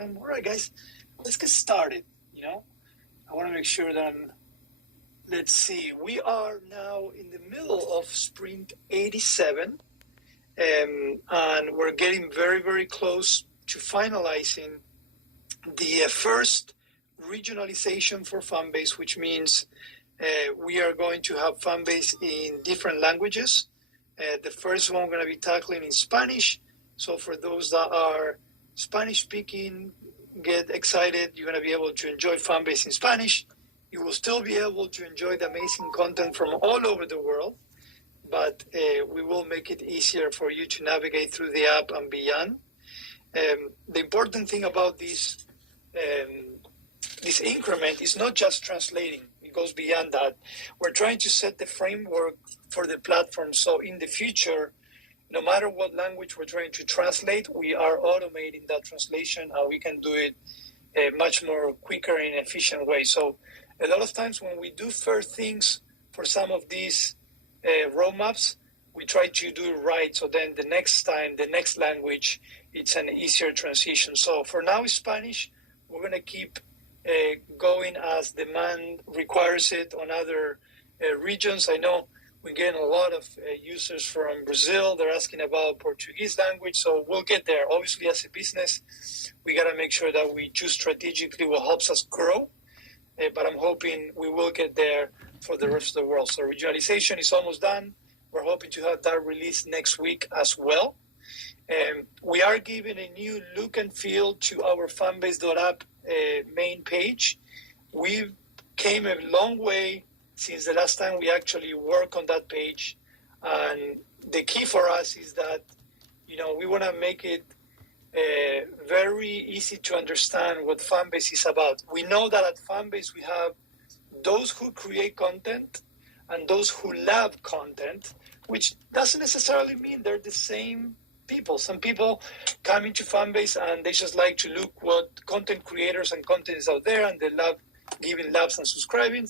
All right, guys, let's get started. I want to make sure that let's see, we are now in the middle of sprint 87, and we're getting very, very close to finalizing the first regionalization for Fanbase, which means we are going to have Fanbase in different languages. The first one we're going to be tackling in Spanish. So for those that are Spanish speaking, get excited. You're going to be able to enjoy Fanbase in Spanish. You will still be able to enjoy the amazing content from all over the world, but we will make it easier for you to navigate through the app and beyond. The important thing about this increment is not just translating. It goes beyond that. We're trying to set the framework for the platform. So in the future, no matter what language we're trying to translate, we are automating that translation, and we can do it much more quicker and efficient way. So a lot of times when we do first things for some of these roadmaps, we try to do it right. So then the next time, the next language, it's an easier transition. So for now, Spanish, we're going to keep going as demand requires it on other regions. I know we get a lot of users from Brazil. They're asking about Portuguese language, so we'll get there. Obviously, as a business, we got to make sure that we choose strategically what helps us grow, but I'm hoping we will get there for the rest of the world. So regionalization is almost done. We're hoping to have that released next week as well. We are giving a new look and feel to our fanbase.app main page. We've came a long way since the last time we actually worked on that page. And the key for us is that, we want to make it very easy to understand what Fanbase is about. We know that at Fanbase we have those who create content and those who love content, which doesn't necessarily mean they're the same people. Some people come into Fanbase and they just like to look what content creators and content is out there, and they love giving loves and subscribing.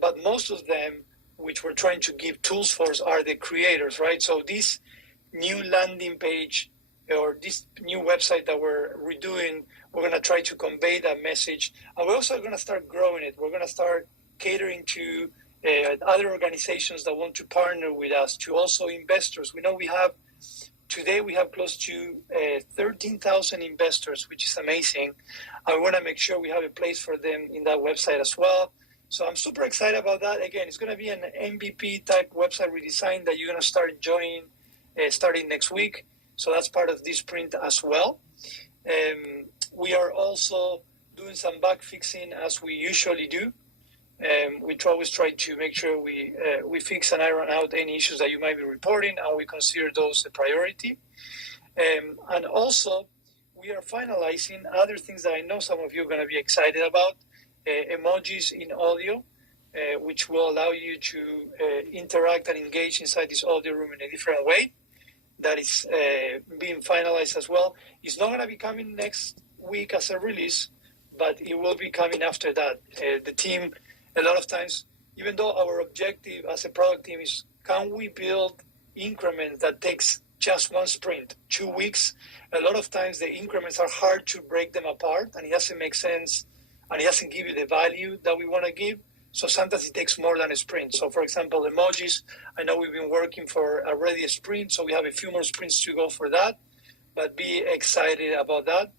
But most of them, which we're trying to give tools for, are the creators, right? So this new landing page or this new website that we're redoing, we're going to try to convey that message. And we're also going to start growing it. We're going to start catering to other organizations that want to partner with us, to also investors. We know today we have close to 13,000 investors, which is amazing. I want to make sure we have a place for them in that website as well. So I'm super excited about that. Again, it's going to be an MVP type website redesign that you're going to start enjoying starting next week. So that's part of this sprint as well. We are also doing some bug fixing as we usually do. We always try to make sure we fix and iron out any issues that you might be reporting, and we consider those a priority. And also, we are finalizing other things that I know some of you are going to be excited about. Emojis in audio, which will allow you to interact and engage inside this audio room in a different way. That is being finalized as well. It's not going to be coming next week as a release, but it will be coming after that. The team, a lot of times, even though our objective as a product team is, can we build increments that takes just one sprint, 2 weeks? A lot of times the increments are hard to break them apart, and it doesn't make sense, and it doesn't give you the value that we want to give. So sometimes it takes more than a sprint. So for example, emojis, I know we've been working for already a sprint, so we have a few more sprints to go for that, but be excited about that.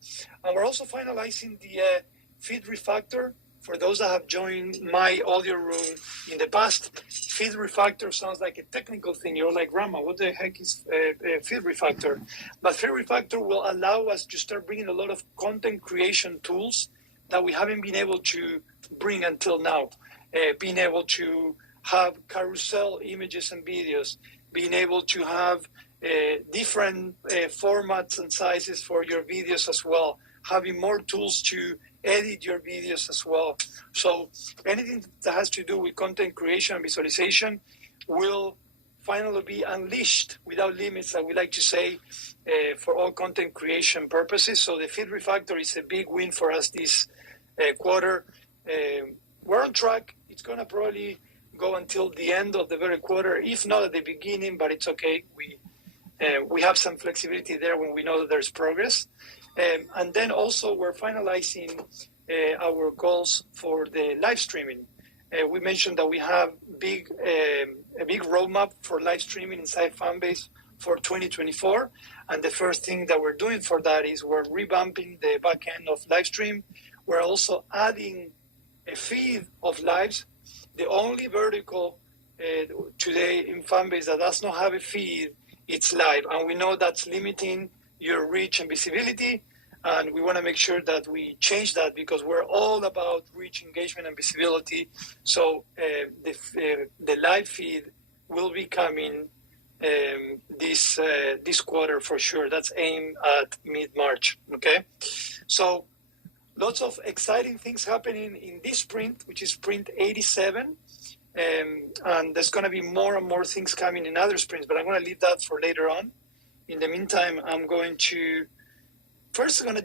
And we're also finalizing the feed refactor. For those that have joined my audio room in the past, feed refactor sounds like a technical thing. You're like, Rama, what the heck is feed refactor? But feed refactor will allow us to start bringing a lot of content creation tools that we haven't been able to bring until now. Being able to have carousel images and videos, being able to have different formats and sizes for your videos as well, having more tools to edit your videos as well. So anything that has to do with content creation and visualization will finally be unleashed without limits, that we like to say, for all content creation purposes. So the feed refactor is a big win for us this quarter. We're on track. It's going to probably go until the end of the very quarter, if not at the beginning, but it's okay. We have some flexibility there when we know that there's progress. And then also we're finalizing our goals for the live streaming. We mentioned that we have a big roadmap for live streaming inside Fanbase for 2024. And the first thing that we're doing for that is we're revamping the back end of live stream. We're also adding a feed of lives. The only vertical today in Fanbase that does not have a feed, it's live. And we know that's limiting your reach and visibility. And we want to make sure that we change that because we're all about reach, engagement, and visibility. So the live feed will be coming this quarter for sure. That's aimed at mid-March, okay? So lots of exciting things happening in this sprint, which is sprint 87. And there's going to be more and more things coming in other sprints, but I'm going to leave that for later on. In the meantime, I'm going to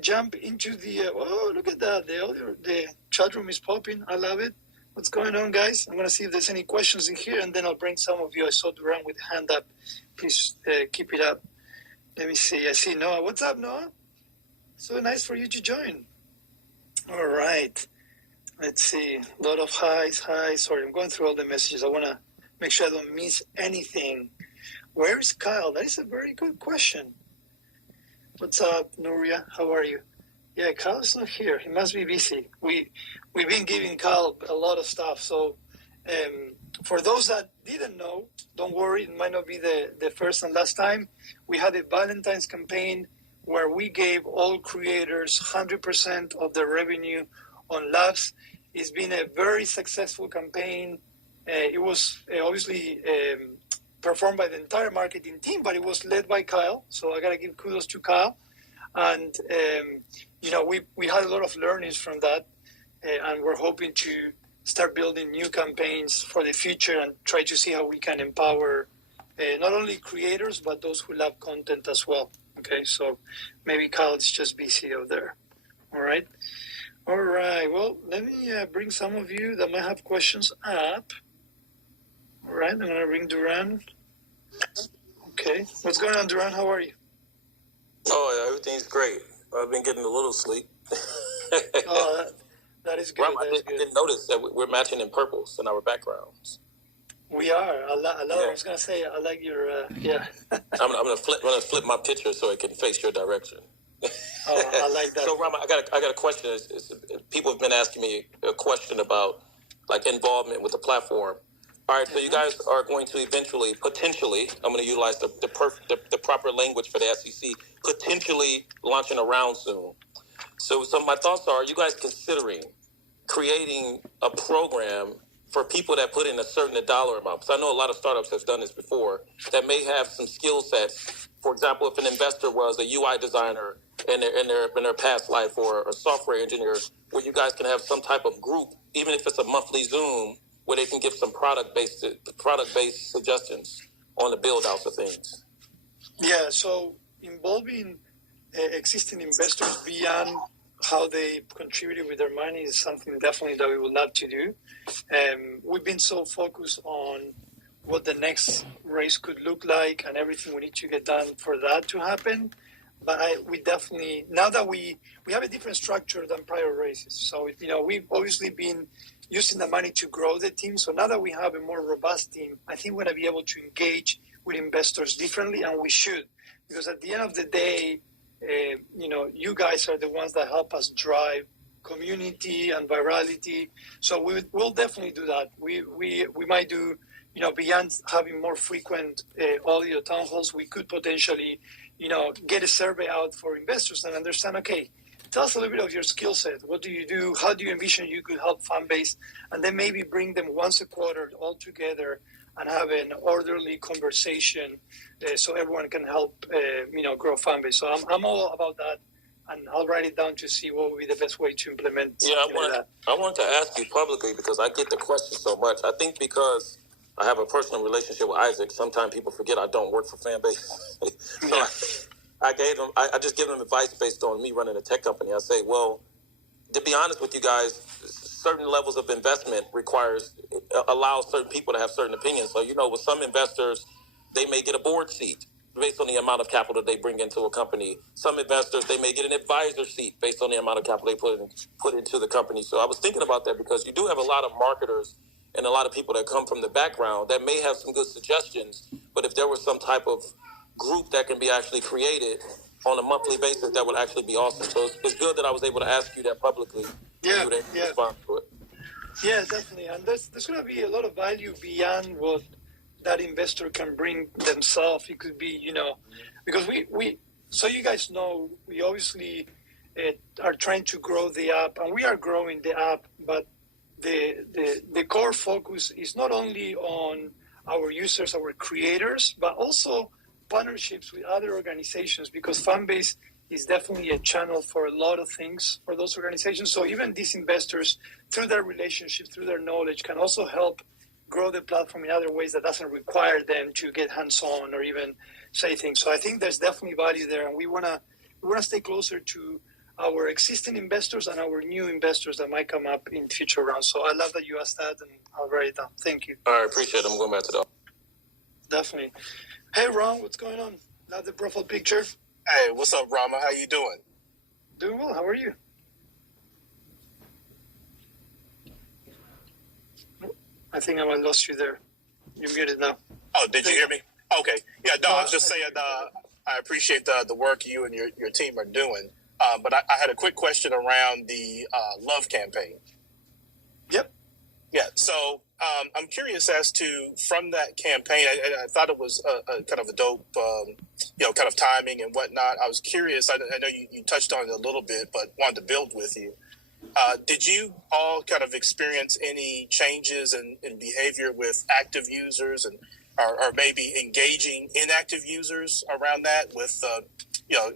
jump into the, oh, look at that. The chat room is popping. I love it. What's going on, guys? I'm going to see if there's any questions in here, and then I'll bring some of you. I saw Duran with a hand up. Please keep it up. Let me see. I see Noah. What's up, Noah? So nice for you to join. All right. Let's see. A lot of highs. Sorry, I'm going through all the messages. I want to make sure I don't miss anything. Where is Kyle? That is a very good question. What's up, Nuria? How are you? Yeah, Kyle's not here. He must be busy. We've been giving Kyle a lot of stuff. So for those that didn't know, don't worry. It might not be the first and last time. We had a Valentine's campaign where we gave all creators 100% of their revenue on labs. It's been a very successful campaign. It was obviously performed by the entire marketing team, but it was led by Kyle. So I got to give kudos to Kyle. And, we had a lot of learnings from that. And we're hoping to start building new campaigns for the future and try to see how we can empower not only creators, but those who love content as well. Okay, so maybe Kyle is just busy out there. All right. Well, let me bring some of you that might have questions up. All right, I'm going to bring Duran. Okay. What's going on, Duran? How are you? Oh, everything's great. I've been getting a little sleep. Oh, that is good. I didn't notice that we're matching in purples in our backgrounds. We are. I was going to say, I like your, yeah. I'm going to flip my picture so it can face your direction. Oh, I like that. So, Rama, I got a question. People have been asking me a question about like involvement with the platform. All right, so you guys are going to eventually, potentially, I'm going to utilize the proper language for the SEC, potentially launching a round soon. So my thoughts are you guys considering creating a program for people that put in a certain dollar amount? Because I know a lot of startups have done this before that may have some skill sets. For example, if an investor was a UI designer in their past life or a software engineer, where you guys can have some type of group, even if it's a monthly Zoom, where they can give some product-based suggestions on the build-outs of things. Yeah, so involving existing investors beyond how they contributed with their money is something definitely that we would love to do. We've been so focused on what the next race could look like and everything we need to get done for that to happen. But we definitely, now that we have a different structure than prior races. So, we've obviously been using the money to grow the team. So now that we have a more robust team, I think we're going to be able to engage with investors differently, and we should. Because at the end of the day, you guys are the ones that help us drive community and virality. So we'll definitely do that. We might do, beyond having more frequent audio town halls, we could potentially, get a survey out for investors and understand, okay, tell us a little bit of your skill set. What do you do? How do you envision you could help Fanbase? And then maybe bring them once a quarter all together and have an orderly conversation so everyone can help, grow Fanbase. So I'm all about that, and I'll write it down to see what would be the best way to implement. Yeah, I wanted to ask you publicly because I get the question so much. I think because I have a personal relationship with Isaac, sometimes people forget I don't work for Fanbase. I just give them advice based on me running a tech company. I say, well, to be honest with you guys, certain levels of investment allows certain people to have certain opinions. So, with some investors, they may get a board seat based on the amount of capital they bring into a company. Some investors, they may get an advisor seat based on the amount of capital they put into the company. So I was thinking about that because you do have a lot of marketers and a lot of people that come from the background that may have some good suggestions, but if there was some type of group that can be actually created on a monthly basis, that would actually be awesome. So it's good that I was able to ask you that publicly. Yeah, You were able to yeah. respond to it. Yeah, definitely. And there's going to be a lot of value beyond what that investor can bring themselves. It could be, because we so you guys know, we obviously are trying to grow the app, and we are growing the app, but the core focus is not only on our users, our creators, but also partnerships with other organizations, because Fanbase is definitely a channel for a lot of things for those organizations. So even these investors, through their relationship, through their knowledge, can also help grow the platform in other ways that doesn't require them to get hands-on or even say things. So I think there's definitely value there, and we wanna stay closer to our existing investors and our new investors that might come up in future rounds. So I love that you asked that, and I'll write it down. Thank you. All right, appreciate it. I'm going back to that. Definitely. Hey, Ron, what's going on? Love the profile picture. Hey, what's up, Rama? How you doing? Doing well. How are you? I think I might lost you there. You're muted now. Oh, did you hear me? Okay. Yeah, no, I was just saying I appreciate the work you and your team are doing. But I had a quick question around the Love campaign. Yep. Yeah, so I'm curious as to, from that campaign, I thought it was a kind of a dope, kind of timing and whatnot. I was curious, I know you touched on it a little bit, but wanted to build with you. Did you all kind of experience any changes in behavior with active users and or maybe engaging inactive users around that with,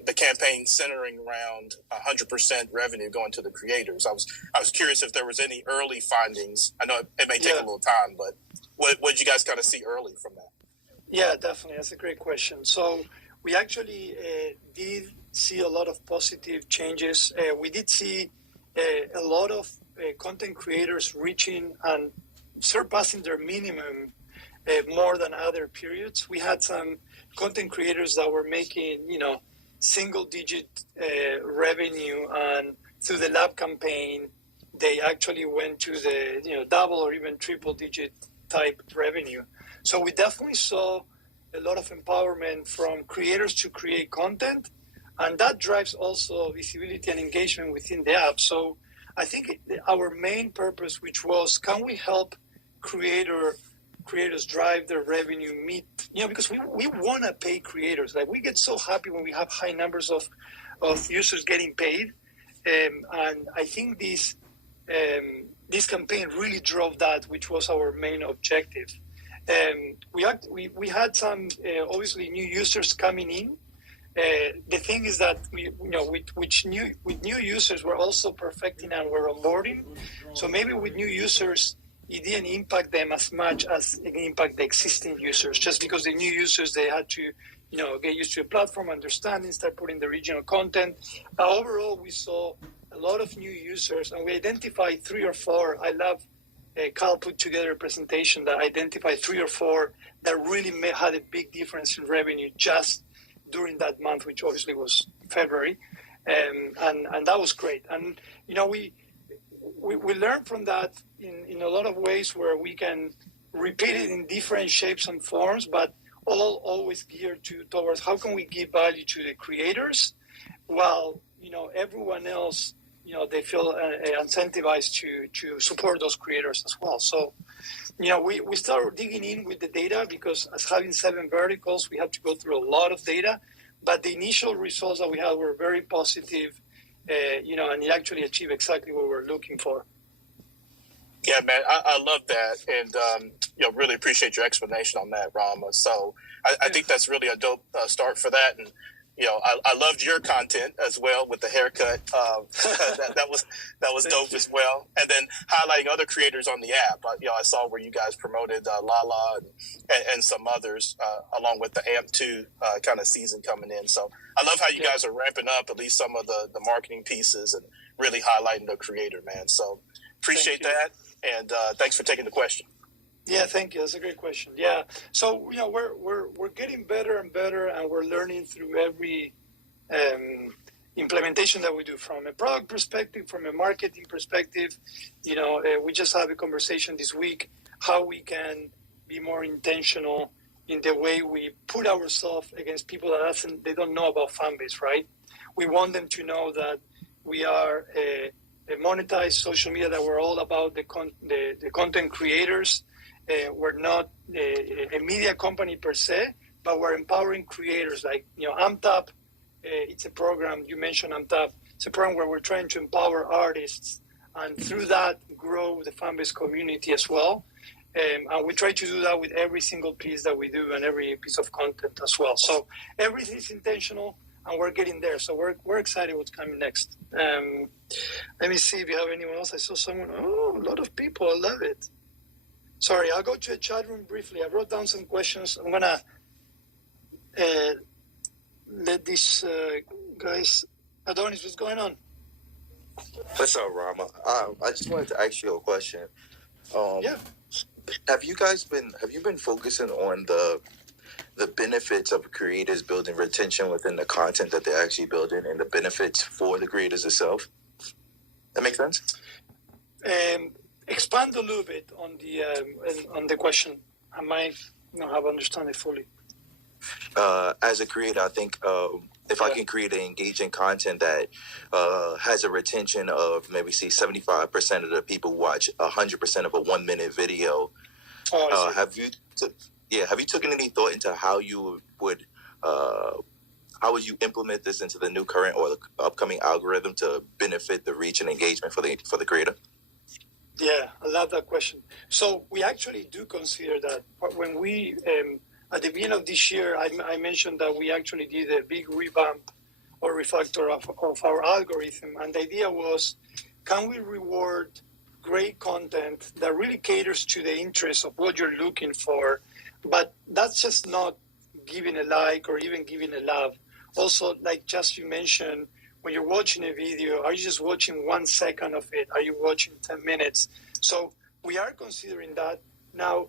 the campaign centering around 100% revenue going to the creators? I was curious if there was any early findings. I know it may take a little time, but what did you guys kind of see early from that? Yeah, definitely. That's a great question. So we actually did see a lot of positive changes. We did see a lot of content creators reaching and surpassing their minimum more than other periods. We had some content creators that were making, single-digit revenue, and through the lab campaign, they actually went to the double or even triple-digit type revenue. So we definitely saw a lot of empowerment from creators to create content, and that drives also visibility and engagement within the app. So I think our main purpose, which was, can we help creators drive their revenue, because we want to pay creators. Like, we get so happy when we have high numbers of users getting paid. And I think this campaign really drove that, which was our main objective. We had some, obviously, new users coming in. The thing is that with new users, we're also perfecting and we're onboarding. So maybe with new users, it didn't impact them as much as it impacted the existing users, just because the new users, they had to, get used to the platform, understanding, start putting the original content. Overall, we saw a lot of new users, and we identified 3 or 4. I love Kyle put together a presentation that identified 3 or 4 that really had a big difference in revenue just during that month, which obviously was February, and that was great. And we learned from that in a lot of ways, where we can repeat it in different shapes and forms, but always geared towards how can we give value to the creators, while everyone else, they feel incentivized to support those creators as well. So we started digging in with the data, because as having 7 verticals, we have to go through a lot of data, but the initial results that we had were very positive, and it actually achieved exactly what we're looking for. Yeah, man, I love that, and really appreciate your explanation on that, Rama. So I think that's really a dope start for that, and I loved your content as well with the haircut. That was dope as well, and then highlighting other creators on the app. I saw where you guys promoted Lala and some others, along with the AMP2 kind of season coming in. So I love how you guys are ramping up at least some of the marketing pieces and really highlighting the creator, man. So appreciate that. And thanks for taking the question. Yeah, thank you. That's a great question. Yeah, so we're getting better and better, and we're learning through every implementation that we do, from a product perspective, from a marketing perspective. We just had a conversation this week how we can be more intentional in the way we put ourselves against people that they don't know about Fanbase, right? We want them to know that we are a monetized social media, that we're all about the content creators. We're not a media company per se, but we're empowering creators. Like, AmpTap, it's a program, you mentioned AmpTap. It's a program where we're trying to empower artists and through that grow the Fanbase community as well. And we try to do that with every single piece that we do and every piece of content as well. So everything is intentional, and we're getting there. So we're excited what's coming next. Let me see if you have anyone else. I saw someone. Oh, a lot of people. I love it. Sorry, I'll go to the chat room briefly. I wrote down some questions. I'm going to let these guys. Adonis, what's going on? What's up, Rama? I just wanted to ask you a question. Yeah. Have you been focusing on the benefits of creators building retention within the content that they're actually building, and the benefits for the creators itself? That makes sense? Expand a little bit on the question. I might not have understood it fully. As a creator, I think if I can create an engaging content that has a retention of maybe 75% of the people watch 100% of a 1 minute video. Have you taken any thought into how you would you implement this into the new current or the upcoming algorithm to benefit the reach and engagement for the creator? Yeah, I love that question. So we actually do consider that. When we at the beginning of this year, I mentioned that we actually did a big revamp or refactor of our algorithm. And the idea was, can we reward great content that really caters to the interest of what you're looking for? But that's just not giving a like or even giving a love. Also, like just you mentioned, when you're watching a video, are you just watching 1 second of it? Are you watching 10 minutes? So we are considering that. Now,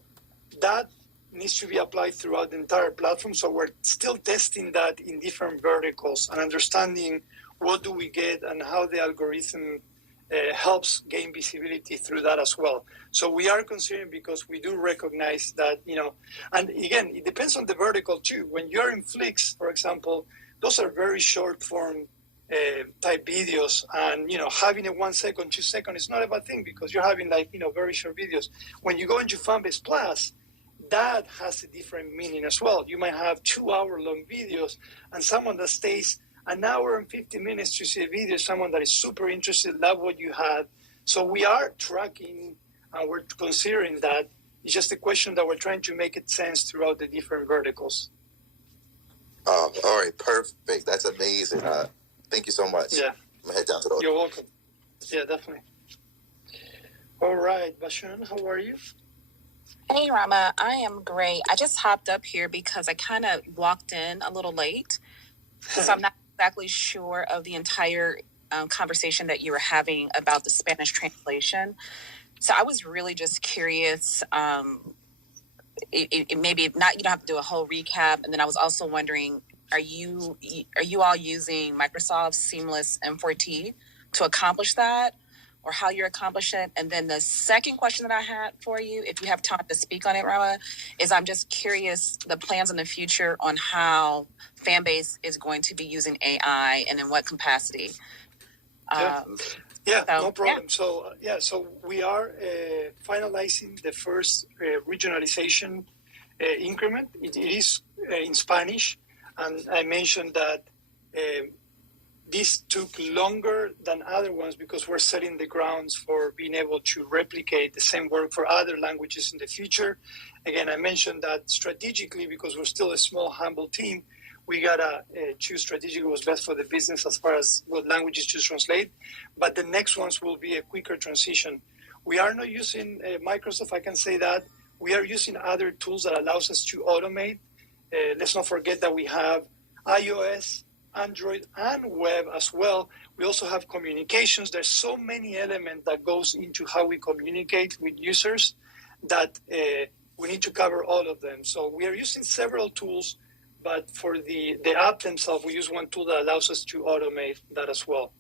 that needs to be applied throughout the entire platform. So we're still testing that in different verticals and understanding what do we get and how the algorithm helps gain visibility through that as well. So we are considering, because we do recognize that, and again, it depends on the vertical too. When you're in Flix, for example, those are very short form type videos, and having a 1 second, 2 second is not a bad thing, because you're having very short videos. When you go into Fanbase Plus, that has a different meaning as well. You might have 2 hour long videos, and someone that stays an hour and 50 minutes to see a video, someone that is super interested, love what you had. So we are tracking and we're considering that. It's just a question that we're trying to make it sense throughout the different verticals. All right, perfect. That's amazing. Thank you so much. Yeah. I'm gonna head down to the. You're welcome. Yeah, definitely. All right, Bashan, how are you? Hey, Rama, I am great. I just hopped up here because I kind of walked in a little late, so I'm not exactly sure of the entire conversation that you were having about the Spanish translation. So I was really just curious. Maybe not. You don't have to do a whole recap. And then I was also wondering, are you all using Microsoft Seamless M4T to accomplish that, or how you're accomplishing it? And then the second question that I had for you, if you have time to speak on it, Rama, is I'm just curious the plans in the future on how Fanbase is going to be using AI and in what capacity. No problem. Yeah. So we are finalizing the first regionalization increment. It is in Spanish, and I mentioned that this took longer than other ones because we're setting the grounds for being able to replicate the same work for other languages in the future. Again, I mentioned that strategically, because we're still a small, humble team, we gotta choose strategically what's best for the business as far as what languages to translate. But the next ones will be a quicker transition. We are not using Microsoft, I can say that. We are using other tools that allows us to automate. Let's not forget that we have iOS, Android, and web as well. We also have communications. There's so many elements that goes into how we communicate with users that we need to cover all of them. So we are using several tools, but for the app themselves, we use one tool that allows us to automate that as well.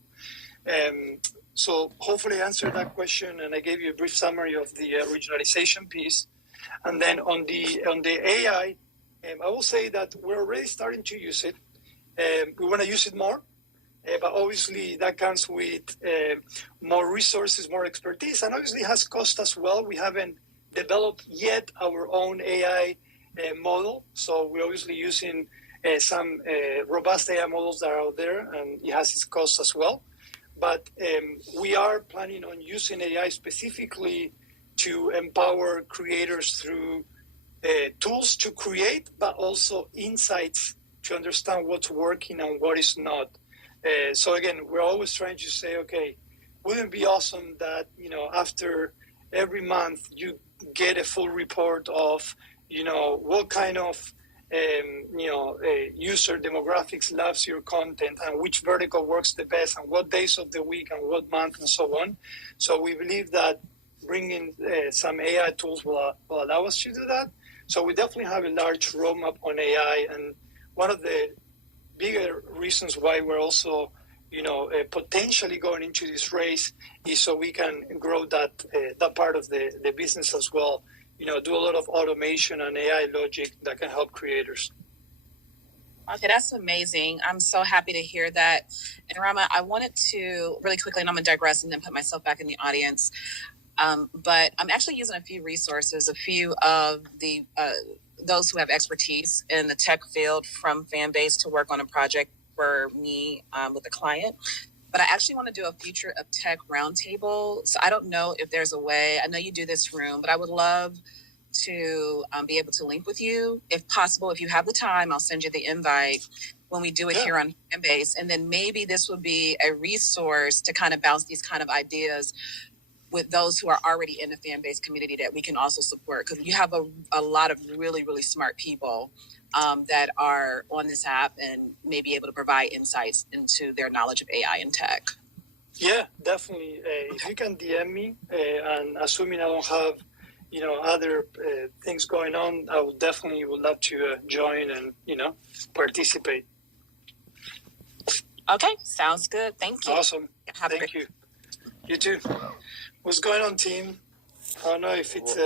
So hopefully I answered that question, and I gave you a brief summary of the regionalization piece. And then on the AI, I will say that we're already starting to use it. We want to use it more, but obviously that comes with more resources, more expertise, and obviously has cost as well. We haven't developed yet our own AI model, so we're obviously using some robust AI models that are out there, and it has its costs as well. But we are planning on using AI specifically to empower creators through tools to create, but also insights to understand what's working and what is not. So again, we're always trying to say, okay, wouldn't it be awesome that, after every month you get a full report of, what kind of user demographics loves your content and which vertical works the best and what days of the week and what month and so on. So we believe that bringing some AI tools will allow us to do that. So we definitely have a large roadmap on AI, and one of the bigger reasons why we're also potentially going into this race is so we can grow that part of the business as well. Do a lot of automation and AI logic that can help creators. Okay, that's amazing. I'm so happy to hear that. And Rama, I wanted to really quickly, and I'm going to digress and then put myself back in the audience. But I'm actually using a few resources, a few of the those who have expertise in the tech field from Fanbase to work on a project for me with a client. But I actually want to do a Future of Tech roundtable. So I don't know if there's a way. I know you do this room, but I would love to be able to link with you. If possible, if you have the time, I'll send you the invite when we do it here on Fanbase. And then maybe this would be a resource to kind of bounce these kind of ideas with those who are already in the Fanbase community that we can also support. Because you have a lot of really, really smart people that are on this app and may be able to provide insights into their knowledge of AI and tech. Yeah, definitely. If you can DM me, and assuming I don't have, other things going on, I would love to join and, participate. Okay, sounds good. Thank you. Awesome. Thank you. You too. What's going on, team? I don't know if it's.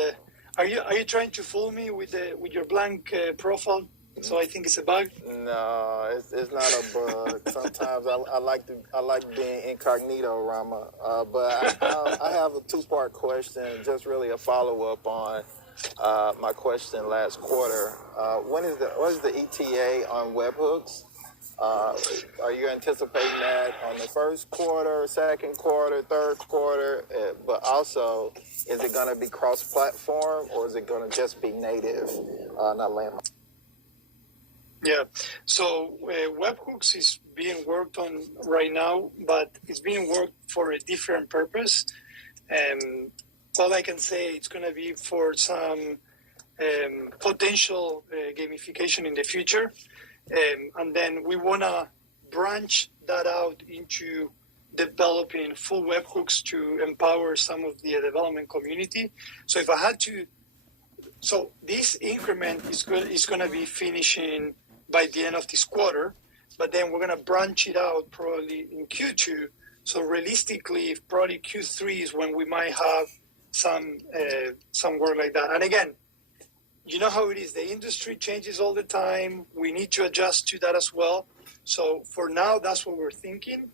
Are you trying to fool me with your blank profile? So I think it's a bug. No, it's not a bug. Sometimes I like being incognito, Rama. But I have a two-part question, just really a follow-up on my question last quarter. What is the ETA on webhooks? Are you anticipating that on the first quarter, second quarter, third quarter? But also, is it going to be cross-platform or is it going to just be native, not landmark? Yeah, so webhooks is being worked on right now, but it's being worked for a different purpose. All I can say, it's going to be for some potential gamification in the future. And then we want to branch that out into developing full webhooks to empower some of the development community. So if I had to, so this increment is going to be finishing by the end of this quarter, but then we're going to branch it out probably in Q2. So realistically, probably Q3 is when we might have some work like that. And again, you know how it is. The industry changes all the time. We need to adjust to that as well. So for now, that's what we're thinking.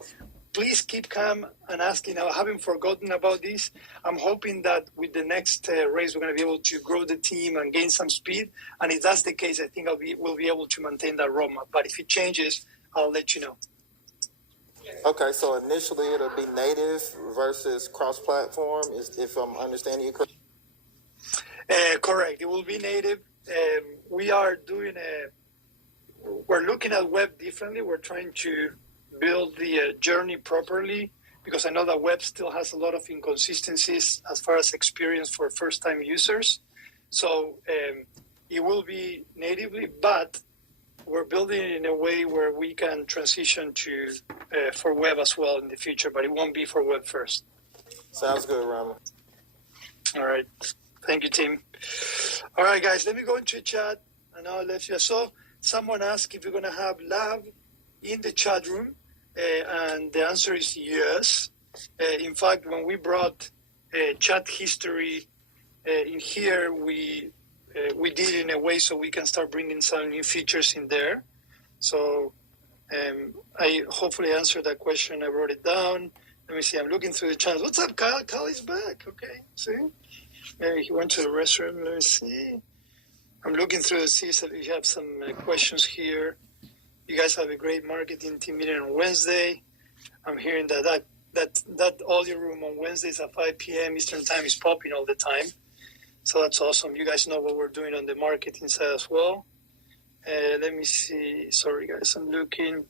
Please keep calm and asking. I haven't forgotten about this. I'm hoping that with the next race, we're going to be able to grow the team and gain some speed. And if that's the case, I think we'll be able to maintain that roadmap. But if it changes, I'll let you know. Okay, so initially it'll be native versus cross-platform, if I'm understanding you correctly? Correct. It will be native. We're looking at web differently. We're trying to build the journey properly, because I know that web still has a lot of inconsistencies as far as experience for first-time users. So it will be natively, but we're building it in a way where we can transition to for web as well in the future, but it won't be for web first. Sounds good, Rama. All right. Thank you, team. All right, guys, let me go into chat, and I'll let you. So someone asked if you're going to have lab in the chat room, and the answer is yes. In fact, when we brought chat history in here, we did it in a way so we can start bringing some new features in there. So I hopefully answered that question. I wrote it down. Let me see. I'm looking through the channels. What's up, Kyle? Kyle is back. Okay, see? Maybe he went to the restroom. Let me see. I'm looking through to see if we have some questions here. You guys have a great marketing team meeting on Wednesday. I'm hearing that audio room on Wednesdays at 5 p.m. Eastern time is popping all the time. So that's awesome. You guys know what we're doing on the marketing side as well. Let me see. Sorry, guys. I'm looking.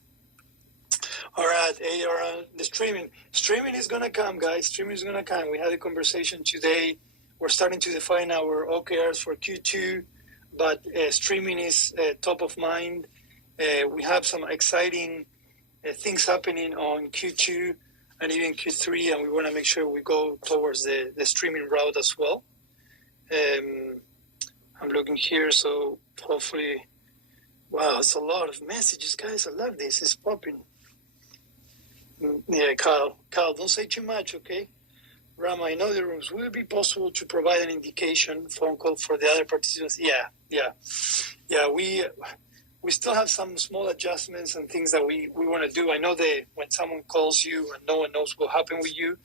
All right, ARN, the streaming. Streaming is going to come, guys. Streaming is going to come. We had a conversation today. We're starting to define our OKRs for Q2, but streaming is top of mind. We have some exciting things happening on Q2 and even Q3, and we want to make sure we go towards the streaming route as well. I'm looking here, so hopefully, wow, it's a lot of messages, guys. I love this. It's popping. Yeah, Kyle, don't say too much, okay? Rama, I know the rooms. Will it be possible to provide an indication phone call for the other participants? Yeah. We still have some small adjustments and things that we want to do. I know that when someone calls you and no one knows what happened with you,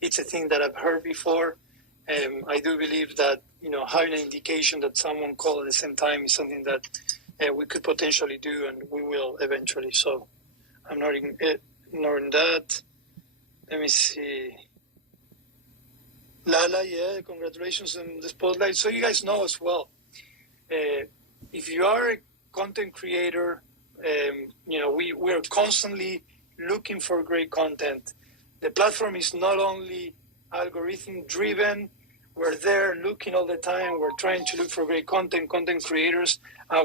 it's a thing that I've heard before. I do believe that, having an indication that someone called at the same time is something that we could potentially do, and we will eventually. So I'm not ignoring that. Let me see. Lala, yeah, congratulations on the spotlight. So you guys know as well, if you are a content creator, we're constantly looking for great content. The platform is not only algorithm driven. We're there looking all the time. We're trying to look for great content creators.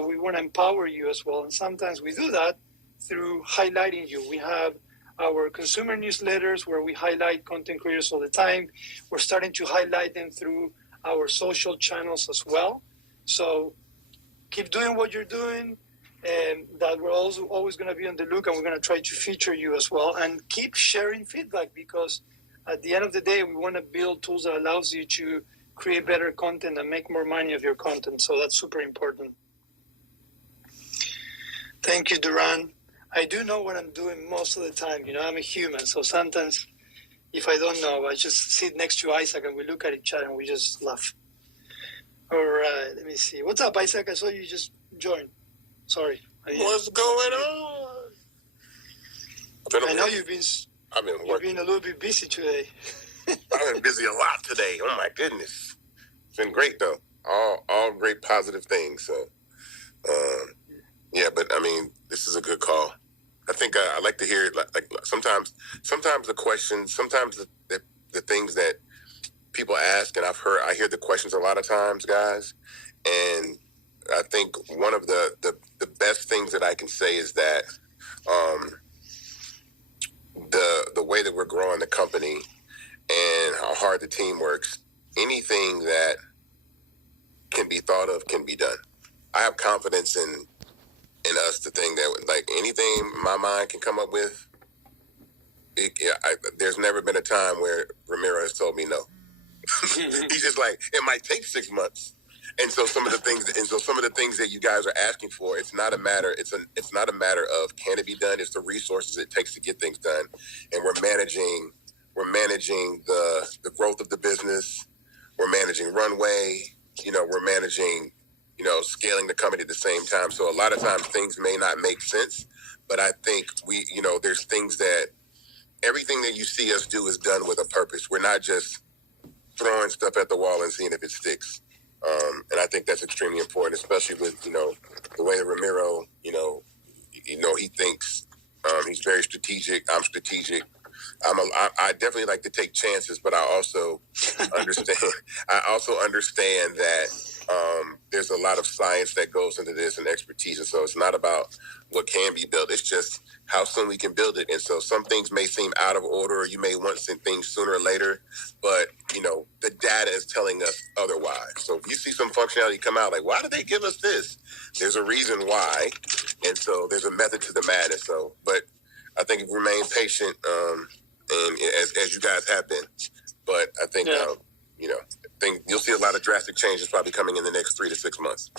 We want to empower you as well. And sometimes we do that through highlighting you. We have our consumer newsletters where we highlight content creators all the time. We're starting to highlight them through our social channels as well. So keep doing what you're doing, and that we're also always going to be on the look, and we're going to try to feature you as well. And keep sharing feedback, because at the end of the day, we want to build tools that allows you to create better content and make more money of your content. So that's super important. Thank you, Duran. I do know what I'm doing most of the time. I'm a human. So sometimes if I don't know, I just sit next to Isaac and we look at each other and we just laugh. All right, let me see. What's up, Isaac? I saw you just joined. Sorry. What's going on? I know you've been a little bit busy today. I've been busy a lot today. Oh my goodness. It's been great though. All great positive things. So yeah, but I mean, this is a good call. I think I like to hear it like sometimes the questions, sometimes the things that people ask, and I hear the questions a lot of times, guys. And I think one of the best things that I can say is that the way that we're growing the company and how hard the team works, anything that can be thought of can be done. I have confidence in us to think that like anything my mind can come up with, there's never been a time where Ramiro has told me no. He's just like, it might take 6 months. And so some of the things that you guys are asking for, it's not a matter of can it be done, it's the resources it takes to get things done. And we're managing the growth of the business, we're managing runway, we're managing, scaling the company at the same time. So a lot of times things may not make sense, but I think there's things that everything that you see us do is done with a purpose. We're not just throwing stuff at the wall and seeing if it sticks. And I think that's extremely important, especially with, the way that Ramiro, he thinks. He's very strategic. I'm strategic. I definitely like to take chances, but I also understand that there's a lot of science that goes into this and expertise. And so it's not about what can be built. It's just how soon we can build it. And so some things may seem out of order, or you may want some things sooner or later, but the data is telling us otherwise. So if you see some functionality come out, like, why did they give us this? There's a reason why. And so there's a method to the madness. So, but I think remain patient, and as you guys have been. But I think, I think you'll see a lot of drastic changes probably coming in the next 3 to 6 months.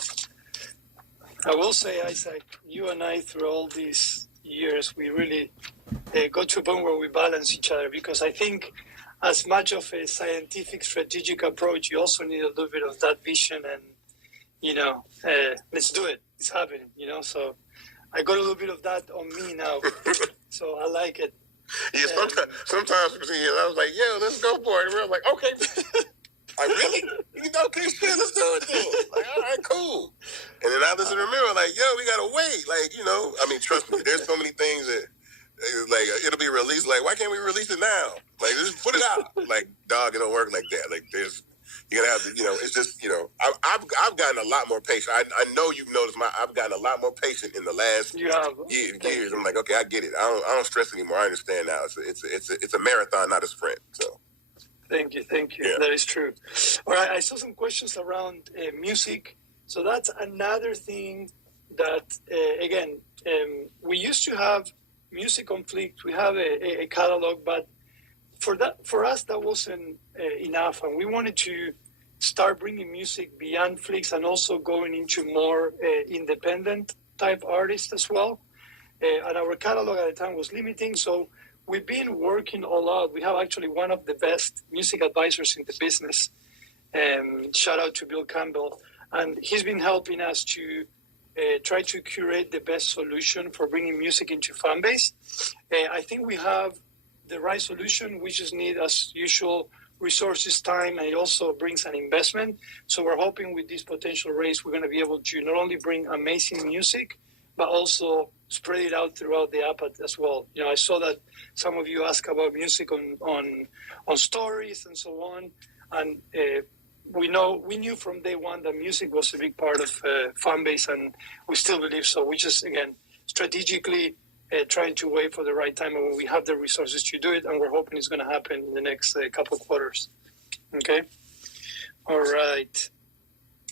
I will say, Isaac, you and I, through all these years, we really got to a point where we balance each other, because I think as much of a scientific, strategic approach, you also need a little bit of that vision and, let's do it. It's happening, so I got a little bit of that on me now. So I like it. Yeah, sometimes I was like, yo, let's go for it. And we were like, okay. Like, really? Okay, shit, let's do it then. Like, all right, cool. And then I listen to Ramiro, like, yo, we gotta wait. Like, I mean, trust me, there's so many things that, like, it'll be released. Like, why can't we release it now? Like, just put it out. Like, dog, it don't work like that. Like, you're gonna have to, it's just, I've gotten a lot more patient. I know you've noticed I've gotten a lot more patient in the last years. I'm like, okay, I get it. I don't stress anymore. I understand now. It's a marathon, not a sprint. So. Thank you. Yeah. That is true. All right, I saw some questions around music. So that's another thing that, again, we used to have music on Flick. We have a catalog, but for us, that wasn't enough. And we wanted to start bringing music beyond Flicks and also going into more independent type artists as well. And our catalog at the time was limiting, so we've been working all out. We have actually one of the best music advisors in the business. Shout out to Bill Campbell. And he's been helping us to try to curate the best solution for bringing music into Fanbase. I think we have the right solution. We just need, as usual, resources, time, and it also brings an investment. So we're hoping with this potential raise, we're going to be able to not only bring amazing music, but also spread it out throughout the app as well. I saw that some of you ask about music on stories and so on, and we knew from day one that music was a big part of Fanbase, and we still believe so. We just, again, strategically trying to wait for the right time and when we have the resources to do it, and we're hoping it's going to happen in the next couple of quarters. Okay? All right.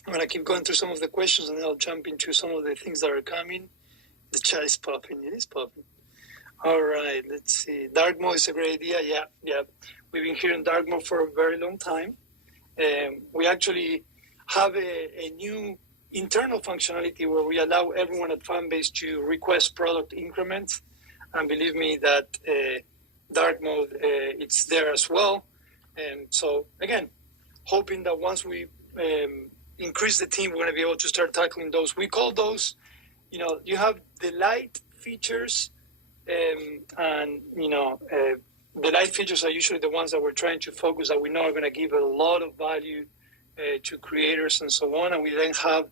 I'm going to keep going through some of the questions, and then I'll jump into some of the things that are coming. The chat is popping. It is popping. All right, let's see. Dark mode is a great idea. Yeah. We've been hearing dark mode for a very long time. We actually have a new internal functionality where we allow everyone at Fanbase to request product increments. And believe me that dark mode, it's there as well. And so, again, hoping that once we increase the team, we're going to be able to start tackling those. We call those, you have the light features, and the light features are usually the ones that we're trying to focus that we know are going to give a lot of value to creators and so on. And we then have,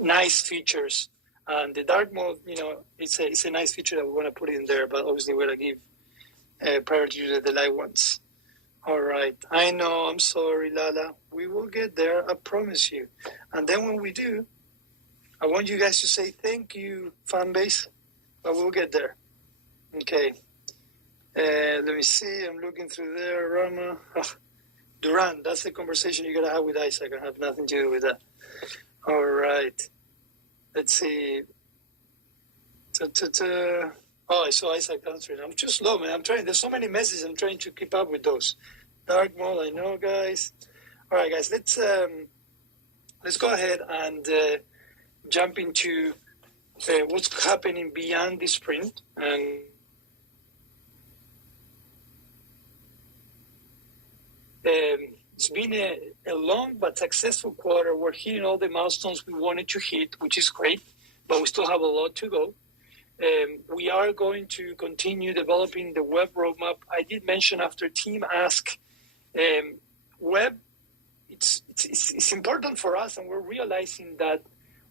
nice features. And the dark mode, it's a nice feature that we want to put in there, but obviously we're going to give priority to the light ones. All right. I know. I'm sorry, Lala. We will get there. I promise you. And then when we do, I want you guys to say thank you, Fanbase, but we'll get there. Okay. Let me see. I'm looking through there. Rama. Duran, that's the conversation you got to have with Isaac. I have nothing to do with that. All right. Let's see. Oh, I saw Isaac answering. I'm too slow, man. I'm trying. There's so many messages. I'm trying to keep up with those. Dark mode, I know, guys. All right, guys. Let's go ahead and jump into what's happening beyond this sprint. And it's been a long but successful quarter. We're hitting all the milestones we wanted to hit, which is great, but we still have a lot to go. We are going to continue developing the web roadmap. I did mention after team ask, web, it's important for us, and we're realizing that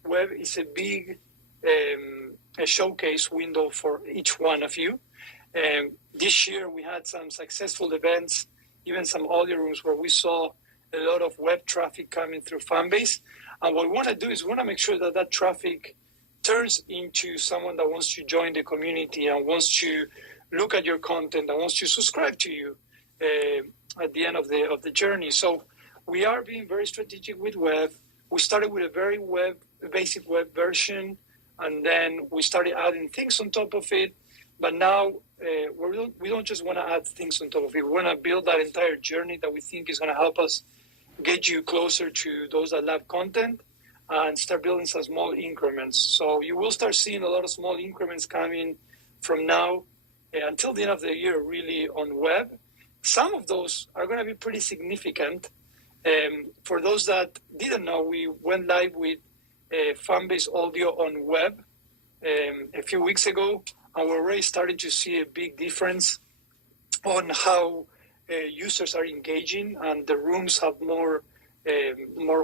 web is a big a showcase window for each one of you. This year we had some successful events, even some audio rooms where we saw a lot of web traffic coming through Fanbase. And what we want to do is we want to make sure that that traffic turns into someone that wants to join the community and wants to look at your content and wants to subscribe to you. at the end of the journey. So we are being very strategic with web. We started with a very basic web version, and then we started adding things on top of it. But now we don't just want to add things on top of it. We want to build that entire journey that we think is going to help us get you closer to those that love content and start building some small increments. So you will start seeing a lot of small increments coming from now until the end of the year, really, on web. Some of those are going to be pretty significant. For those that didn't know, we went live with Fanbase audio on web a few weeks ago, and we're already starting to see a big difference on how users are engaging, and the rooms have more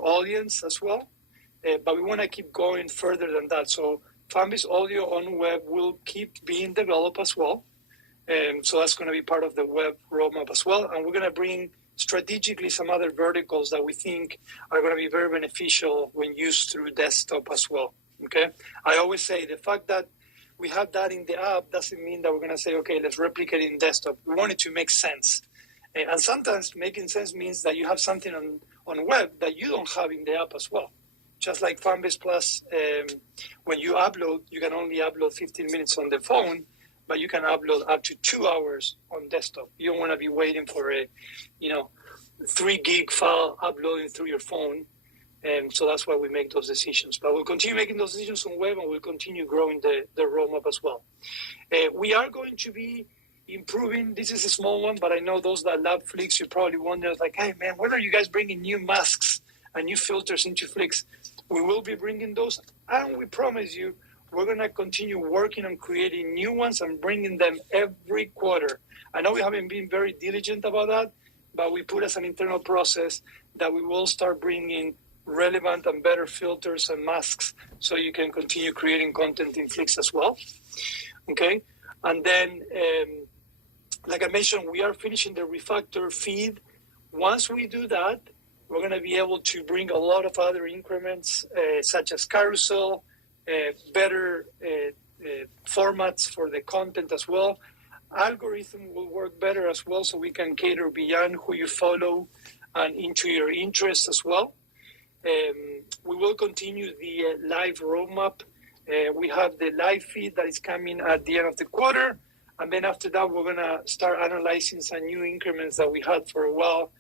audience as well. But we want to keep going further than that. So Fanbase audio on web will keep being developed as well. So that's going to be part of the web roadmap as well. And we're going to bring strategically some other verticals that we think are going to be very beneficial when used through desktop as well. Okay. I always say the fact that we have that in the app doesn't mean that we're going to say, okay, let's replicate it in desktop. We want it to make sense. And sometimes making sense means that you have something on web that you don't have in the app as well. Just like Fanbase Plus, when you upload, you can only upload 15 minutes on the phone, but you can upload up to 2 hours on desktop. You don't want to be waiting for a, 3 gig file uploading through your phone. And so that's why we make those decisions. But we'll continue making those decisions on web, and we'll continue growing the roadmap as well. We are going to be improving. This is a small one, but I know those that love Flix, you probably wonder, like, hey, man, when are you guys bringing new masks and new filters into Flix? We will be bringing those, and we promise you, we're going to continue working on creating new ones and bringing them every quarter. I know we haven't been very diligent about that, but we put as an internal process that we will start bringing relevant and better filters and masks so you can continue creating content in Flix as well. Okay? And then, like I mentioned, we are finishing the refactor feed. Once we do that, we're going to be able to bring a lot of other increments, such as carousel, better formats for the content as well. Algorithm will work better as well, so we can cater beyond who you follow and into your interests as well. We will continue the live roadmap. We have the live feed that is coming at the end of the quarter. And then after that, we're going to start analyzing some new increments that we had for a while.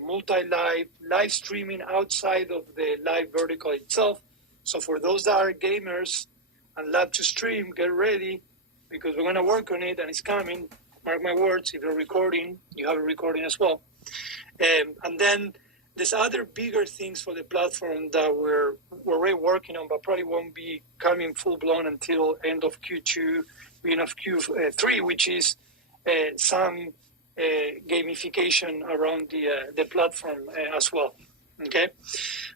Multi-live, live streaming outside of the live vertical itself. So for those that are gamers and love to stream, get ready, because we're going to work on it and it's coming. Mark my words, if you're recording, you have a recording as well. And then there's other bigger things for the platform that we're already working on, but probably won't be coming full-blown until end of Q2, beginning of Q3, which is some gamification around the platform as well. Okay?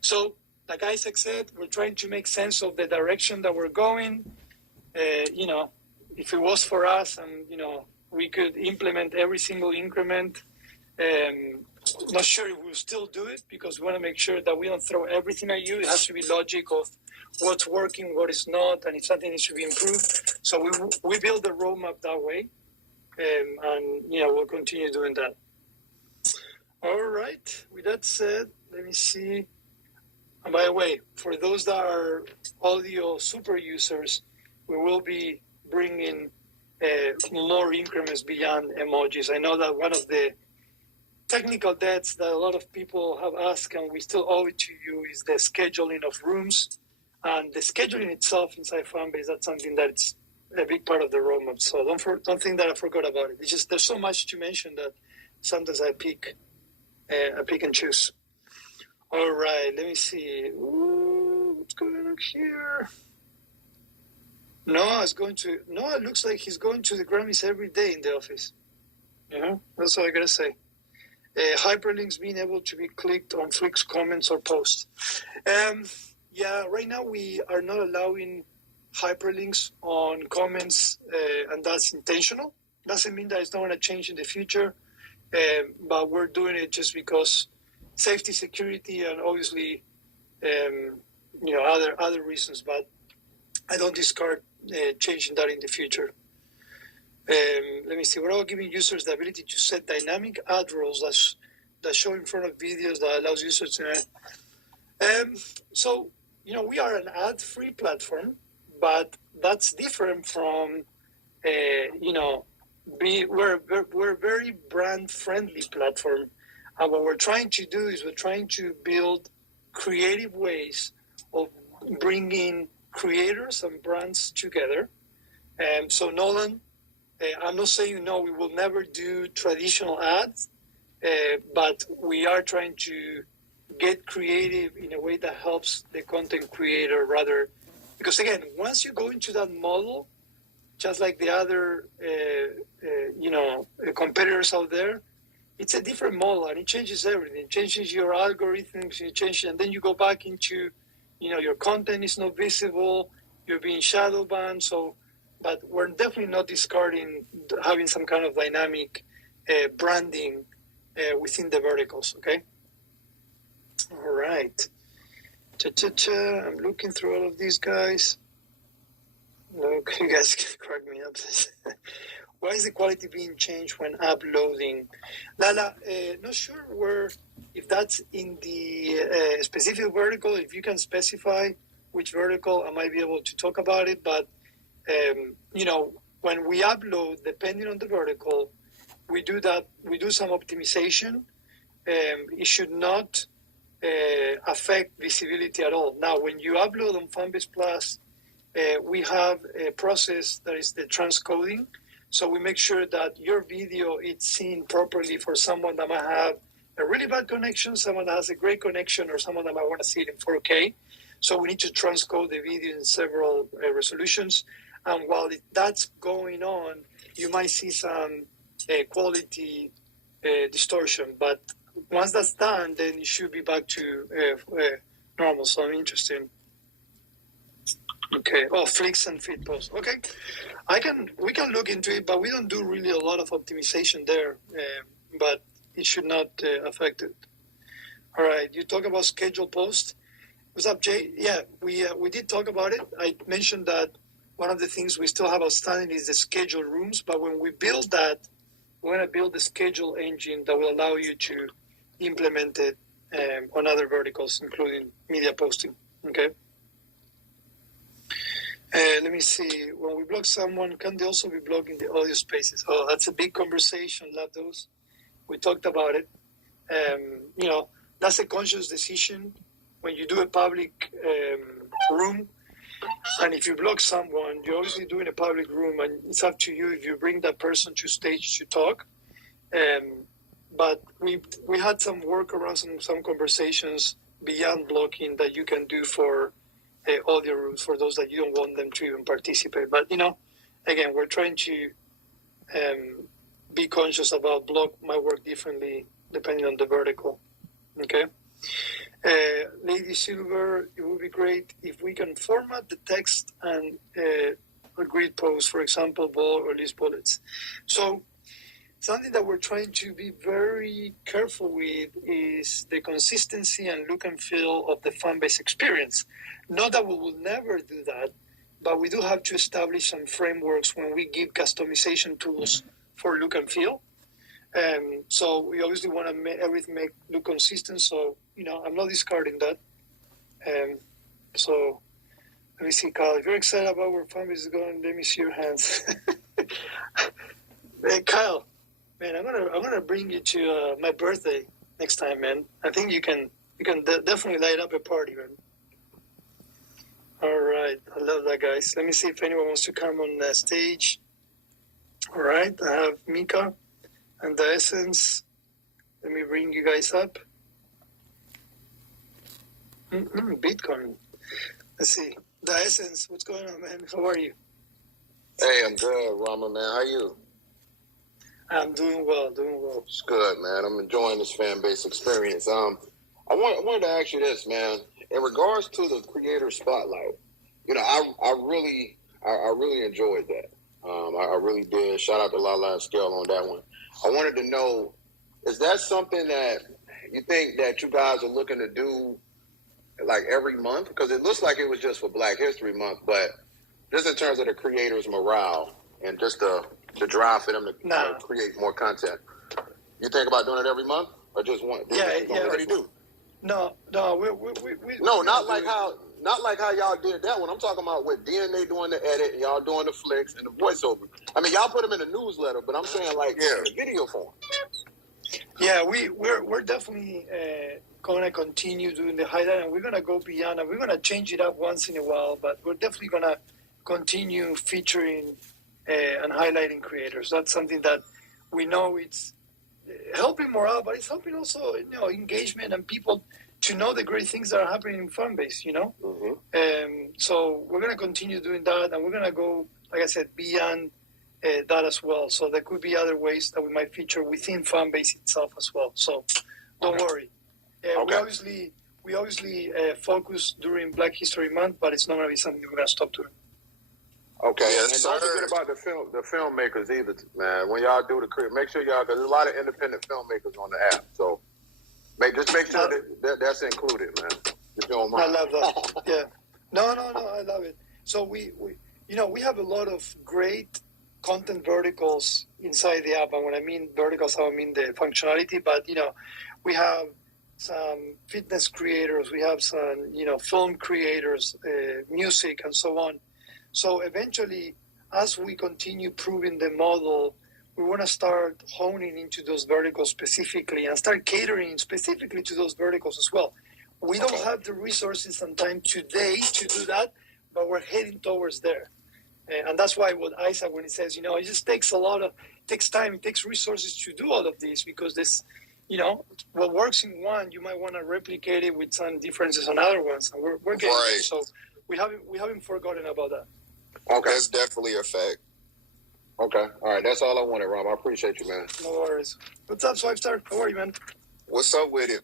So, like Isaac said, we're trying to make sense of the direction that we're going. If it was for us and, we could implement every single increment, not sure if we'll still do it, because we want to make sure that we don't throw everything at you. It has to be logic of what's working, what is not, and if something needs to be improved. So we build the roadmap that way, and we'll continue doing that. All right. With that said, let me see. And by the way, for those that are audio super users, we will be bringing more increments beyond emojis. I know that one of the technical debts that a lot of people have asked, and we still owe it to you, is the scheduling of rooms. And the scheduling itself inside Fanbase, that's something that's a big part of the roadmap. So don't think that I forgot about it. It's just there's so much to mention that sometimes I pick and choose. All right, let me see. Ooh, what's going on here? Noah looks like he's going to the Grammys every day in the office. That's all I gotta say. Hyperlinks being able to be clicked on Flix comments or posts. Right now we are not allowing hyperlinks on comments, and that's intentional. Doesn't mean that it's not going to change in the future, but we're doing it just because safety, security, and obviously, other reasons. But I don't discard changing that in the future. Let me see. We're all giving users the ability to set dynamic ad rolls that show in front of videos that allows users to. So, we are an ad-free platform, but that's different from, we're a very brand-friendly platform. And what we're trying to do is we're trying to build creative ways of bringing creators and brands together. So, Nolan, I'm not saying no, we will never do traditional ads, but we are trying to get creative in a way that helps the content creator rather. Because again, once you go into that model, just like the other, competitors out there, it's a different model and it changes everything. It changes your algorithms, and then you go back into, your content is not visible, you're being shadow banned. So, but we're definitely not discarding having some kind of dynamic branding within the verticals. Okay. All right. I'm looking through all of these guys. Look, you guys can crack me up. Why is the quality being changed when uploading? Lala, not sure if that's in the specific vertical. If you can specify which vertical, I might be able to talk about it. But, when we upload, depending on the vertical, we do some optimization. It should not affect visibility at all. Now, when you upload on Fanbase Plus, we have a process that is the transcoding. So we make sure that your video is seen properly for someone that might have a really bad connection, someone that has a great connection, or someone that might want to see it in 4K. So we need to transcode the video in several resolutions. And while that's going on, you might see some quality distortion. But once that's done, then it should be back to normal. So I'm interested. Okay. Oh, flicks and feed posts. Okay. We can look into it, but we don't do really a lot of optimization there. But it should not affect it. All right. You talk about schedule post. What's up, Jay? Yeah, we did talk about it. I mentioned that one of the things we still have outstanding is the schedule rooms. But when we build that, we're going to build the schedule engine that will allow you to implement it on other verticals, including media posting. Okay. Let me see. When we block someone, can they also be blocking the audio spaces? Oh, that's a big conversation. Love those. We talked about it. That's a conscious decision. When you do a public room, and if you block someone, you're obviously doing a public room, and it's up to you if you bring that person to stage to talk. But we had some work around some conversations beyond blocking that you can do for audio rooms for those that you don't want them to even participate. But, again, we're trying to be conscious about block might work differently depending on the vertical. Okay. Lady Silver, it would be great if we can format the text and a grid post, for example, bold or list bullets. So something that we're trying to be very careful with is the consistency and look and feel of the Fanbase experience. Not that we will never do that, but we do have to establish some frameworks when we give customization tools for look and feel. So we obviously want to make everything look consistent. So, I'm not discarding that. So let me see, Kyle, if you're excited about where Fanbase is going, let me see your hands. Hey, Kyle, man, I'm gonna bring you to my birthday next time, man. I think you can definitely light up a party, man. All right, I love that, guys. Let me see if anyone wants to come on the stage. All right, I have Mika and the Essence. Let me bring you guys up. Bitcoin. Let's see. The Essence, what's going on, man? How are you? Hey, I'm good, Rama, man. How you? I'm doing well. It's good, man. I'm enjoying this Fanbase experience. I wanted to ask you this, man. In regards to the creator spotlight, I really enjoyed that. I really did. Shout out to Lala and Scale on that one. I wanted to know, is that something that you think that you guys are looking to do like every month? Because it looks like it was just for Black History Month, but just in terms of the creators' morale and just the the drive for them to Nah. create more content? You think about doing it every month or just one? Yeah. What do you do? No, not like how y'all did that one. I'm talking about with DNA doing the edit, y'all doing the flicks and the voiceover. I mean, y'all put them in the newsletter, but I'm saying in the video form. Yeah, we're definitely going to continue doing the highlight, and we're going to go beyond, and we're going to change it up once in a while, but we're definitely going to continue featuring and highlighting creators. That's something that we know it's helping morale, but it's helping also, engagement and people to know the great things that are happening in Fanbase, So we're going to continue doing that, and we're going to go, like I said, beyond that as well. So there could be other ways that we might feature within Fanbase itself as well. So don't worry. We obviously focus during Black History Month, but it's not going to be something we're going to stop doing. Okay, and don't forget about the filmmakers either, man. When y'all do make sure y'all, because there's a lot of independent filmmakers on the app. So just make sure that's included, man. If you don't mind. I love that. Yeah. No, I love it. So we have a lot of great content verticals inside the app. And when I mean verticals, I don't mean the functionality, but, we have some fitness creators, we have some, film creators, music, and so on. So eventually, as we continue proving the model, we want to start honing into those verticals specifically and start catering specifically to those verticals as well. We don't have the resources and time today to do that, but we're heading towards there. And that's why what Isaac, when he says, it just takes takes time, it takes resources to do all of this, because this, what works in one, you might want to replicate it with some differences on other ones. And we're getting there. So we haven't forgotten about that. Okay, that's definitely a fact. Okay, all right, that's all I wanted, Rob. I appreciate you, man. No worries. What's up, Swipestar? How are you, man? What's up with it?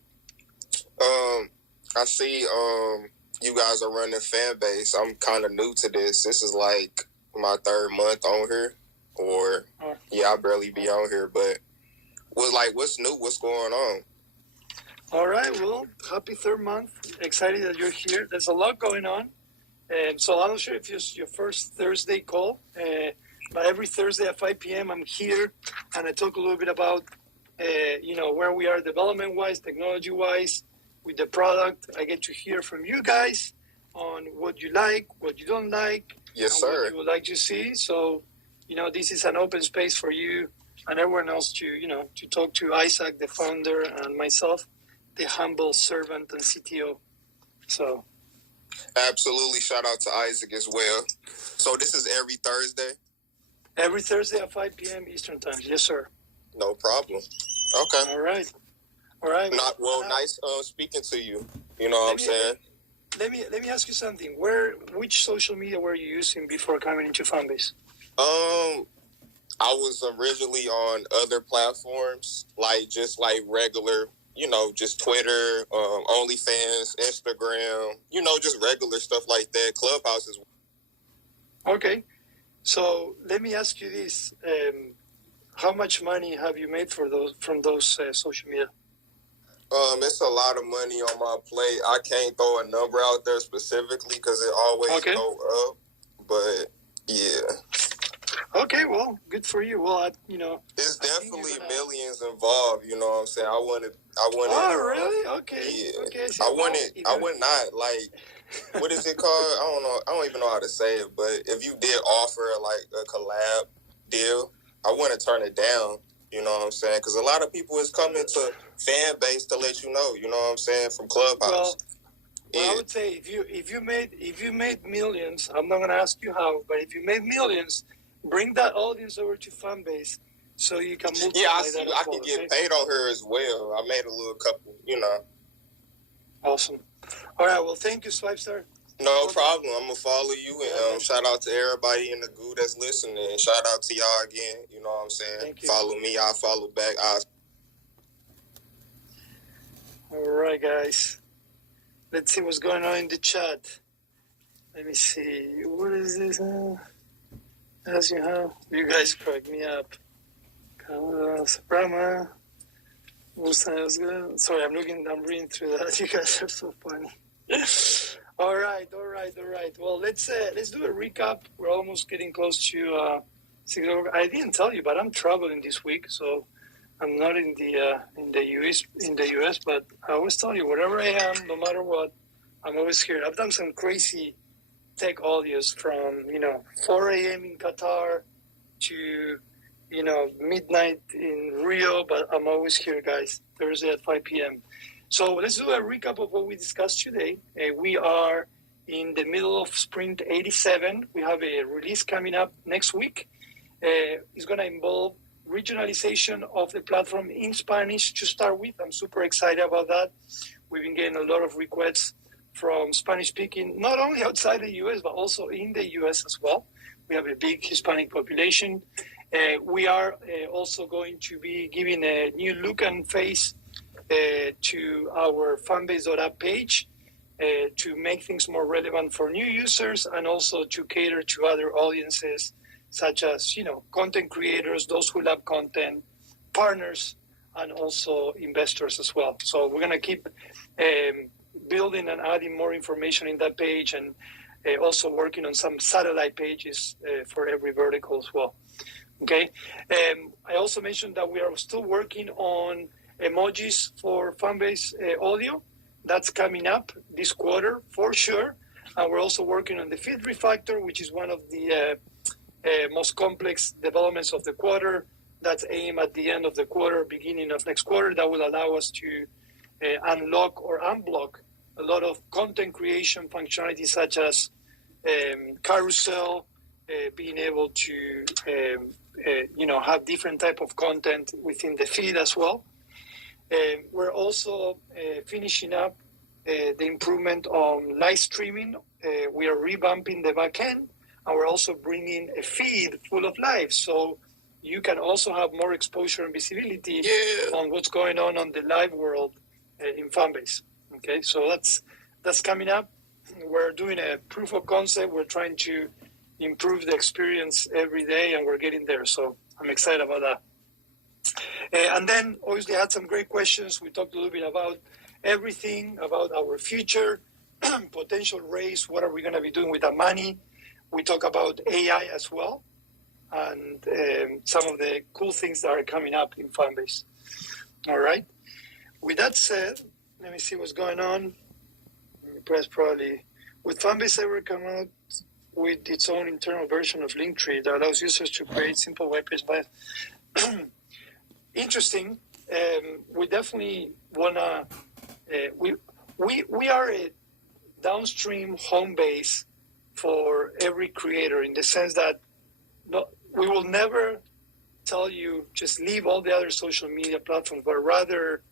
I see you guys are running Fanbase. I'm kind of new to this. This is like my 3rd month on here, or I barely be on here. But what's new? What's going on? All right. Well, happy 3rd month. Excited that you're here. There's a lot going on. So I'm not sure if it's your first Thursday call, but every Thursday at 5 p.m. I'm here, and I talk a little bit about, where we are development-wise, technology-wise, with the product. I get to hear from you guys on what you like, what you don't like, yes, sir, what you would like to see. So, this is an open space for you and everyone else to talk to Isaac, the founder, and myself, the humble servant and CTO. So. Absolutely. Shout out to Isaac as well. So this is every Thursday? Every Thursday at 5 p.m. Eastern Time. Yes, sir. No problem. Okay. All right. Nice speaking to you. You know what I'm saying? Let me ask you something. Which social media were you using before coming into Fanbase? I was originally on other platforms, just regular, just Twitter, OnlyFans, Instagram, just regular stuff like that. Clubhouse as well. Okay. So let me ask you this. How much money have you made from those social media? It's a lot of money on my plate. I can't throw a number out there specifically because it always go up. But yeah. Okay, well, good for you. Well, it's definitely millions involved. You know what I'm saying? I wanted. Oh, really? Okay. Yeah. Okay. I would not what is it called? I don't know. I don't even know how to say it. But if you did offer a collab deal, I wouldn't turn it down. You know what I'm saying? Because a lot of people is coming to Fanbase to let you know. You know what I'm saying? From Clubhouse. Well, I would say if you made millions, I'm not gonna ask you how, but if you made millions, bring that audience over to Fanbase so you can multiply that. I can get paid on her as well. I made a little couple. Awesome. All right. Well, thank you, Swipestar. No problem. I'm going to follow you. And shout out to everybody in the group that's listening. Shout out to y'all again. You know what I'm saying? Thank you. Follow me. I'll follow back. All right, guys. Let's see what's going on in the chat. Let me see. What is this? As you have. You guys crack me up. Brahma. Sorry, I'm reading through that. You guys are so funny. All right. Well, let's do a recap. We're almost getting close to I didn't tell you, but I'm traveling this week, so I'm not in the US. But I always tell you, wherever I am, no matter what, I'm always here. I've done some crazy tech audios from 4 a.m. in Qatar to midnight in Rio, but I'm always here, guys. Thursday at 5 p.m. So let's do a recap of what we discussed today. We are in the middle of Sprint 87. We have a release coming up next week. It's going to involve regionalization of the platform in Spanish to start with. I'm super excited about that. We've been getting a lot of requests from Spanish-speaking, not only outside the U.S., but also in the U.S. as well. We have a big Hispanic population. We are also going to be giving a new look and face to our fanbase.app page to make things more relevant for new users and also to cater to other audiences such as, content creators, those who love content, partners, and also investors as well. So we're going to keep building and adding more information in that page and also working on some satellite pages for every vertical as well. Okay. I also mentioned that we are still working on emojis for Fanbase audio. That's coming up this quarter for sure. And we're also working on the feed refactor, which is one of the most complex developments of the quarter. That's aimed at the end of the quarter, beginning of next quarter. That will allow us to unlock or unblock a lot of content creation functionality, such as carousel, being able to have different type of content within the feed as well. We're also finishing up the improvement on live streaming. We are revamping the backend, and we're also bringing a feed full of live, so you can also have more exposure and visibility on what's going on the live world in Fanbase. Okay, so that's coming up. We're doing a proof of concept. We're trying to improve the experience every day, and we're getting there. So I'm excited about that. And then, obviously, I had some great questions. We talked a little bit about everything, about our future, potential raise, what are we going to be doing with our money. We talk about AI as well, and some of the cool things that are coming up in Fanbase. All right. With that said, let me see what's going on. Let me press probably. Would Fanbase ever come out with its own internal version of Linktree that allows users to create simple web pages? Interesting. We definitely wanna. We are a downstream home base for every creator, in the sense that we will never tell you just leave all the other social media platforms, but rather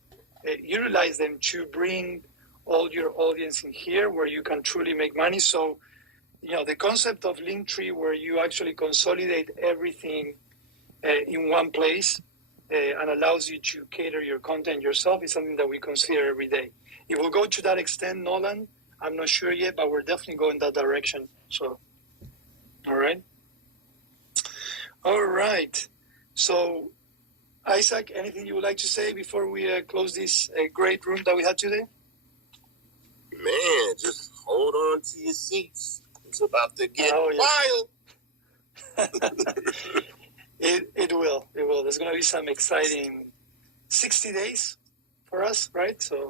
utilize them to bring all your audience in here where you can truly make money. So, the concept of Linktree, where you actually consolidate everything in one place and allows you to cater your content yourself, is something that we consider every day. If we'll go to that extent, Nolan, I'm not sure yet, but we're definitely going that direction. So, all right. All right. So, Isaac, anything you would like to say before we close this great room that we had today? Man, just hold on to your seats. It's about to get wild. It will. There's going to be some exciting 60 days for us, right? So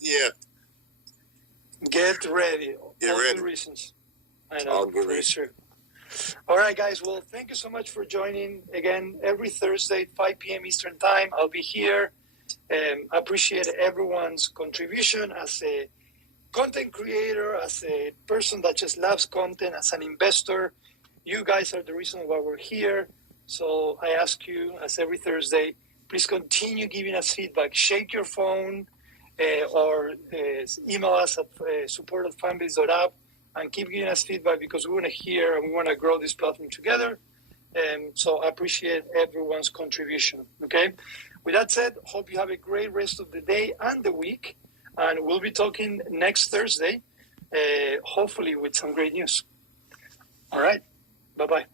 yeah. Get ready. Get all ready. The reasons. I know. Very true. All right, guys. Well, thank you so much for joining. Again, every Thursday at 5 p.m. Eastern Time, I'll be here. I appreciate everyone's contribution as a content creator, as a person that just loves content, as an investor. You guys are the reason why we're here. So I ask you, as every Thursday, please continue giving us feedback. Shake your phone or email us at support@fanbase.app and keep giving us feedback, because we want to hear and we want to grow this platform together. So I appreciate everyone's contribution. Okay. With that said, hope you have a great rest of the day and the week. And we'll be talking next Thursday, hopefully with some great news. All right. Bye-bye.